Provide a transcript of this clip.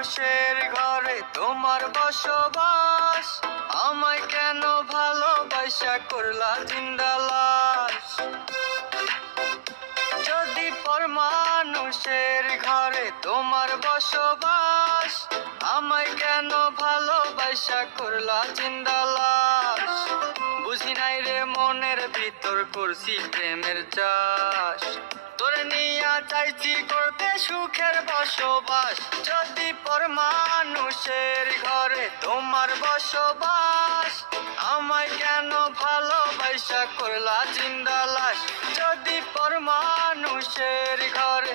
মানুষের ঘরে তোমার বসবাস, আমায় কেন ভালোবাসা করলা জিন্দা লাশ। যদি পর মানুষের ঘরে তোমার বসবাস, আমায় কেন ভালোবাসা করলা জিন্দা লাশ। বুঝি নাই রে মনের ভিতর করছি প্রেমের চাষ, তোরে নিয়া চাইছি করতে সুখের বসবাস। যদি পর মানুষের ঘরে তোমার বসবাস, আমায় কেন ভালোবাসা করলা জিন্দা লাশ। যদি পর মানুষের ঘরে